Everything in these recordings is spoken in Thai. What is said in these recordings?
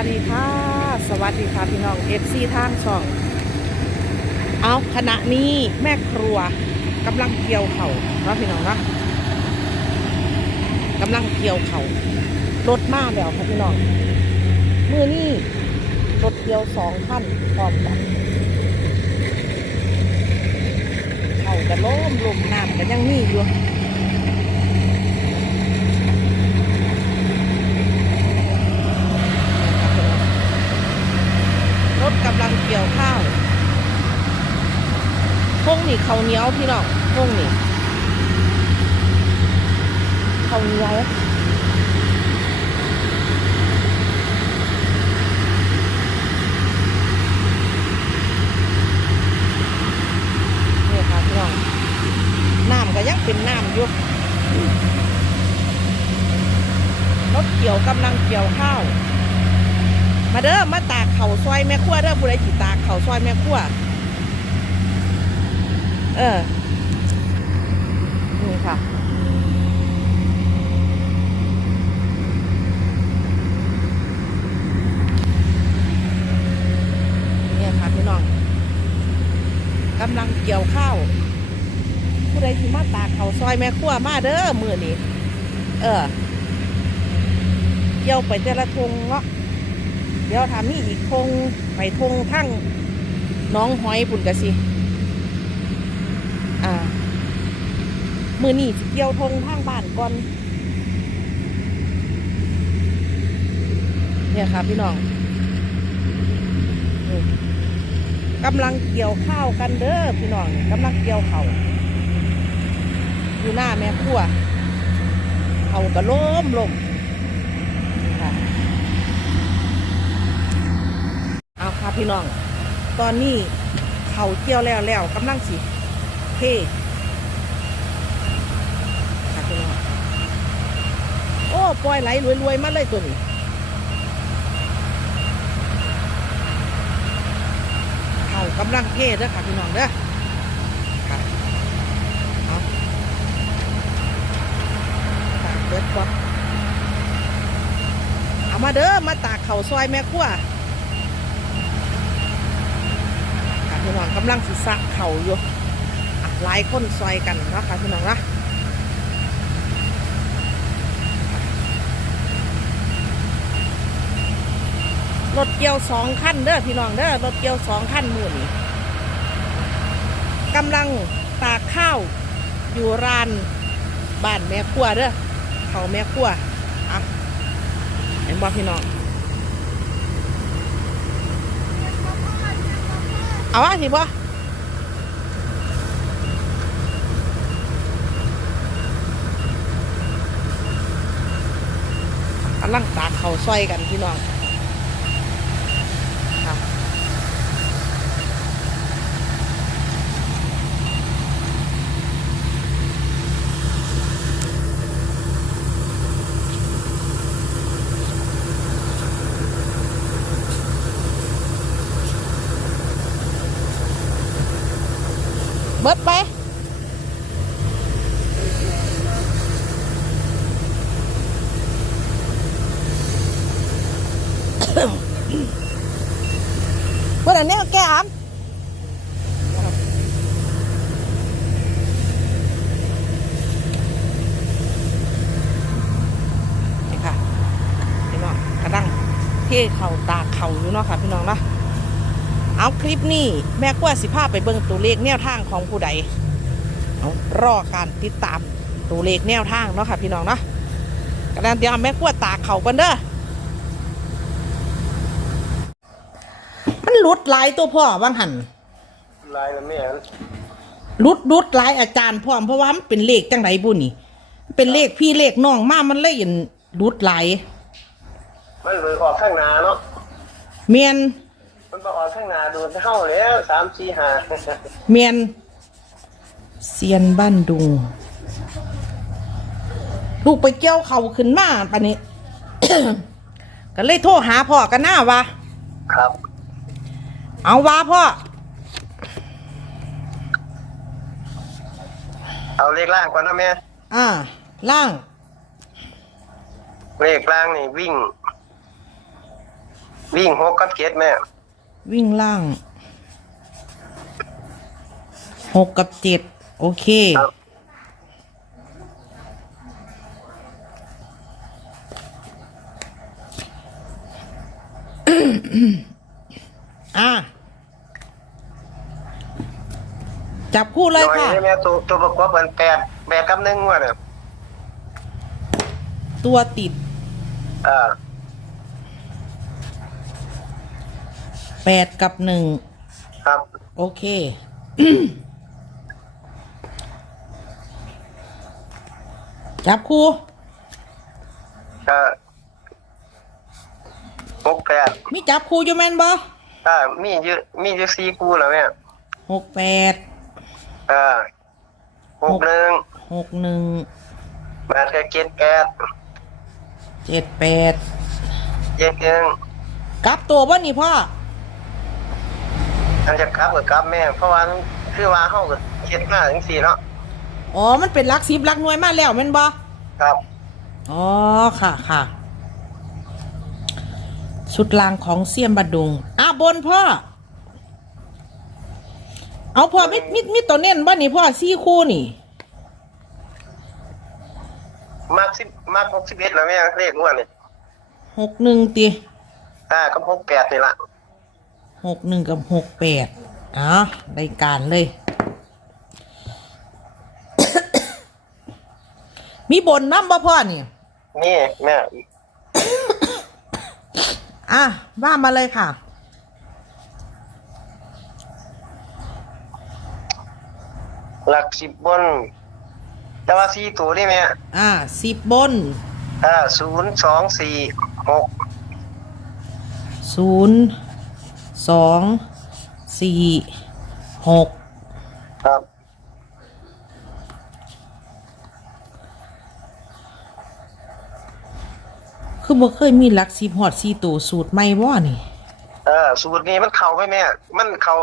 วัสดีค่ะ สวัสดีค่ะพี่น้องเอฟซีทางช่อง เอาขณะนี้แม่ครัวกำลังเกี่ยวเข่าเนาะพี่น้องเนาะกำลังเกี่ยวเข่ารถมาแล้วค่ะพี่น้องมือนี่รถเกี่ยวสองขั้นพร้อมกันเข่ากันล้มลมน้ำกันยังมีอยู่ รถกำลัง เกี่ยวข้าวพงนี่เขาเนี้ยวพี่น้องพงนี่เขาเนี้ยวนี่ค่ะพี่น้อง น้ำก็ยังเป็นน้ำอยู่รถเกี่ยวกำลังเกี่ยวข้าว มาเด้อมาตากเขาซอยแม่ขั้วเด้อผู้ใดสิตากเขาซอยแม่ขั้วเออ นี่ค่ะเนี่ยค่ะพี่น้องกำลังเกี่ยวข้าวผู้ใดที่มาตากเขาซอยแม่ขั้วมาเด้อมือนี้ เออ เกี่ยวไปแต่ละทงเนาะ เดี๋ยวทำนี่อีกทงไปทงทั้งน้องหอยปุ่นกะสิอ่ามือนี่เกี่ยวทงทางบ้านก่อน เนี่ยครับพี่น้องกำลังเกี่ยวข้าวกันเด้อพี่น้องกำลังเกี่ยวเขาอยู่หน้าแม่ครัวเขาก็ล้มลมนี่ค่ะ เอาค่ะ พี่น้อง ตอนนี้เขาเกี่ยวแล้วแล้วกำลังสิเทค่ะพี่น้องโอ้ปล่อยไหลรวยๆมาเลยตัวนี้เขากำลังเทเด้อค่ะพี่น้องเด้อค่ะเอาตากเบิดก่อนเอามาเด้อมาตากเข่าซอยแม่ขั้ว ค่ะ พี่น้องกำลังสิสะเข่าอยู่หลายคนซอยกันนะคะพี่น้องนะรถเกี่ยวสองขั้นเด้อพี่น้องเด้อรถเกี่ยวสองขั้นมือนี้กำลังตากข้าวอยู่ร้านบ้านแม่ครัวเด้อเขาแม่ครัวอะเห็นบ่พี่น้อง เอาว่าสิบ่กำลังตากเขาวซอยกันพี่น้อง บิดไปเพื่อนอันนี้แกอามนี่ค่ะพี่น้องกระดังเท่เข่าตาเข่าอยู่เนาะค่ะพี่น้องเนาะ เอาคลิปนี้แม่กว่าสิภาพไปเบิ่งตัวเลขแนวทางของผู้ใดเอารอการติดตามตัวเลขแนวทางเนาะค่ะพี่น้องเนาะกระดังเดี๋ยวแม่กว่าตากเข่ากันเด้อมันหลุดหลายตัวพ่อบางหันลายละแม่นหลุดหลุดหลายอาจารย์พร้อมเพราะว่ามันเป็นเลขจังไรบุนี่ เป็นเลขพี่เลขน้องมามันเลยอั่นหลุดหลายมันเลยออกข้างหนาเนาะเมียน มันมาออกข้างหนาโดนเข้าแล้วสามสี่ห้าเมียนเซียนบ้านดุง ลูกไปเกี่ยวเขาขึ้นมาปะนี้ ก็เลยโทรหาพ่อกันหน้าวะครับ เอาวะพ่อ เอาเลขล่างก่อนนะแม่อ่า ล่าง เลขล่างนี่วิ่ง วิ่งหกกับเจ็ดแม่ วิ่งล่างหกกับเจ็ดโอเค ครับอะจับคู่เลยหน่อยค่ะได้แม่ตัวตัวประกอบเป็นแปดแปดกับหนึ่งว่ะเนี่ยตัวติดอ่า แปดกับหนึ่งครับโอเค จับคู่ ก็หกแปดมีจับคู่อยู่แม่นบ่อ่ามีอยู่มีอยู่สี่คู่แล้วแม่หกแปดอ่าหกหนึ่งหกหนึ่งมาแค่เจ็ดแปดเจ็ดแปดเจ็ดหนึ่งกลับตัวบ่นี่พ่อ อันจะกลับกับกลับแม่เพราะว่าคือว่าเฮาก็เจ็ดมาถึงสี่เนาะอ๋อ มันเป็นหลักสิบหลักหน่วยมาแล้วแม่นบ่ครับ อ๋อ ค่ะค่ะ ชุดลางของเสียมบดดุงอะบนพ่อ เอาพ่อมิดมิดมิดตัวเน้นบ่นี่พ่อซี่คู่นี่มากสิบมากหกสิบเอ็ดแล้วแม่เลขงวดนี่หกหนึ่งตีอ่าก็หกแปดนี่ละ หกหนึ่งกับหกแปดอะได้การเลย มีบนน้ำบ่พ่อนี่นี่แม่อะว่ามาเลยค่ะ หลักสิบบน แต่ว่าสี่ตัวนี่แม่อะสิบบน อ่าศูนย์สองสี่หกศูนย์ สองสี่หกครับคือบ่เคยมีหลักสิบหอดสี่ตัวสูตรไม่ว่านี่เออสูตรนี้มันเข้าไปแม่มันเข้า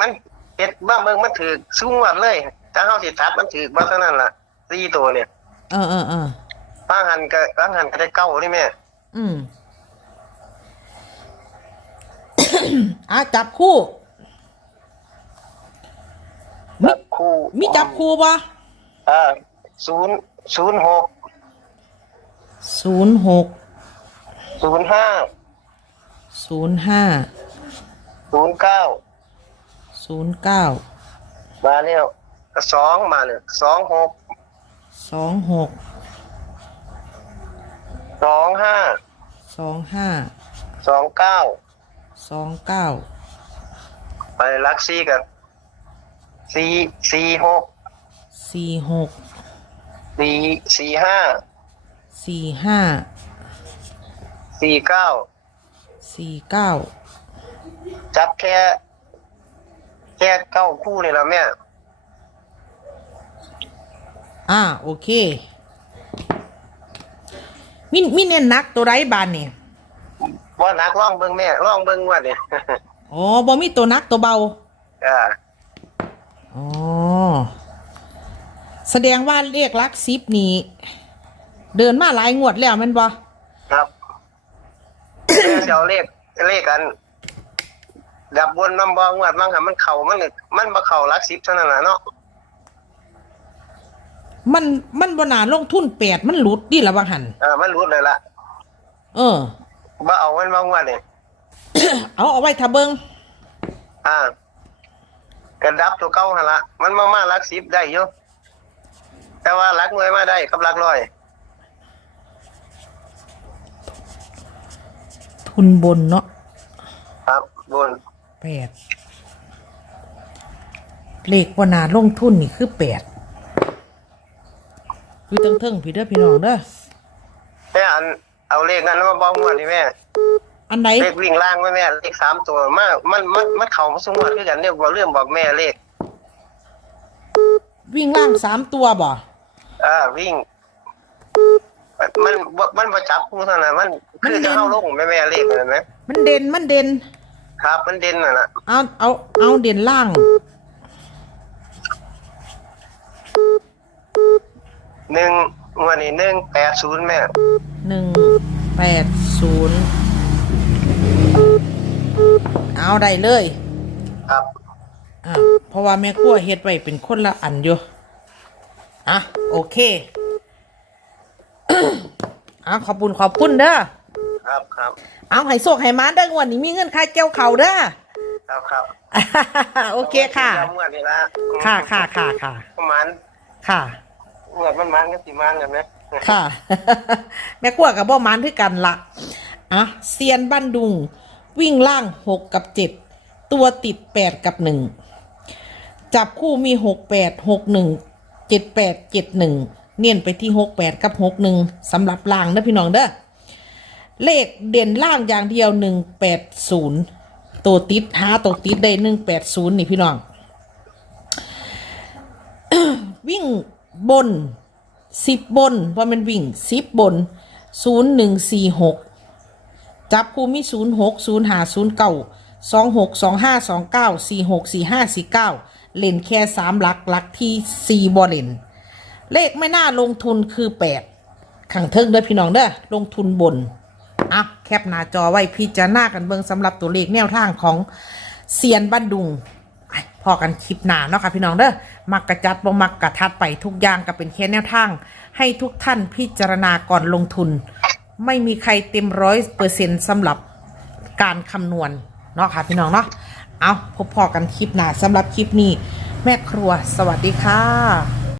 มันเฮ็ดบ้าเมืองมันถือสูงวัดเลยถ้าเฮาสิตัดมันถือบ่เท่านั้นล่ะสี่ตัวเนี่ยเออเออเออบางหันก็บางหันก็ได้เก้านี่แม่อืม อะจับคู่มิจับคู่มีจับคู่ปะอ่าศูนย์ศูนย์หกศูนย์หกศูนย์ห้าศูนย์ห้าศูนย์เก้าศูนย์เก้ามาแล้วก็สองมาเลยสองหกสองหกสองห้าสองห้าสองเก้า สองเก้าไปลักซี่กันสี่สี่หกสี่หกสี่สี่ห้าสี่ห้าสี่เก้าสี่เก้าจับแค่แค่เก้าคู่นี่ละแม่ อ่า โอเค มิมิเน้นหนักตัวไรบานเนี่ย ว่านักล่องเบิ้งแม่ล่องเบิ้งว่าเนี่ยอ๋อบ่มีตัวหนักตัวเบาอ่าอ๋อแสดงว่าเรียกลักซิปนี้เดินมาหลายงวดแล้วแมันบ่ครับแม่จะเอาเลขเลขกัน ดับบนน้ำบองวัดบางคำมันเข่ามันมันบ่เข่ารักสิบเท่านั้นแหละเนาะมันมันบนาลงทุนแปดมันหลุดดิละบางหันอ่ามันรู้เลยละเออ บ่เอามันบางวันนี่เอาเอาไว้ทะเบิงอ่ากระดับตัวเก่าหั่นละมันมามารักสิบได้อยู่แต่ว่ารักหน่วยมาได้กับรักร้อย ทุนบนเนาะครับบนแปดเลขบนาลงทุนนี่คือแปดคือเทิงๆพี่เด้อพี่น้องเด้อแม่อัน เอาเลขนั้นมาบอกงวดนี่แม่ อันไหนเลขวิ่งล่างไว้แม่เลขสามตัวมามันมันมันเข่ามาสูงวดคือกันเนี่ยบอกเรื่องบอกแม่เลขวิ่งล่างสามตัวบ่อ่าวิ่ง มันมันมันประจับคู่เท่านั้นมันคือจะเข้าลงแม่แม่เลขเลยไหมมันเด่นมันเด่นครับ มันเด่นน่ะนะเอาเอาเอาเด่นล่าง หนึ่งง วันนี้หนึ่งแปดศูนย์แม่หนึ่งแปดศูนย์เอาได้เลยครับอ่าเพราะว่าแม่ครัวเฮ็ดไว้เป็นคนละอันอยู่อะโอเคเอาขอบคุณขอบคุณเด้อครับครับเอาให้โชคให้มาเด้องวันนี้มีเงินค่าเจ้าเขาเด้อครับครับโอเคค่ะจำเมื่อนี่ละค่ะค่ะค่ะค่ะประมาณค่ะ เมื่อมันมันก็สิมันกันไหมค่ะ แม่กลัวกับบ่มันคือกันละอะเซียนบ้านดุง วิ่งล่างหกกับเจ็ดตัวติดแปดกับหนึ่งจับคู่มีหกแปดหกหนึ่งเจ็ดแปดเจ็ดหนึ่งเนียนไปที่หกแปดกับหกหนึ่งสำหรับล่างนะพี่น้องเด้อเลขเด่นล่างอย่างเดียวหนึ่งแปดศูนย์ตัวติดหาตัวติดได้หนึ่งแปดศูนย์นี่พี่น้อง วิ่ง บนสิบบนว่ามันวิ่งสิบบนศูนย์หนึ่งสี่หกจับคูมีศูนย์หกศูนย์หาศูนย์เก้าสองหกสองห้าสองเก้าสี่หกสี่ห้าสี่เก้าเล่นแค่สามหลักหลักที่สี่บอลเล่น เลขไม่น่าลงทุนคือแปดขังเทิงเด้อพี่น้องเด้อลงทุนบนอะแคปหน้าจอไว้พิจารณากันเบิ่งสำหรับตัวเลขแนวทางของเซียนบ้านดุง พอกันคลิปหนาเนาะค่ะพี่น้องเด้อมักกระจัดบ่มักกระทัดไปทุกอย่างก็เป็นแค่แนวทาง ให้ทุกท่านพิจารณาก่อนลงทุน ไม่มีใครเต็มร้อยเปอร์เซ็นต์สำหรับการคำนวณเนาะค่ะพี่น้องเนาะเอาพบพอกันคลิปหนาสำหรับคลิปนี้ แม่ครัวสวัสดีค่ะ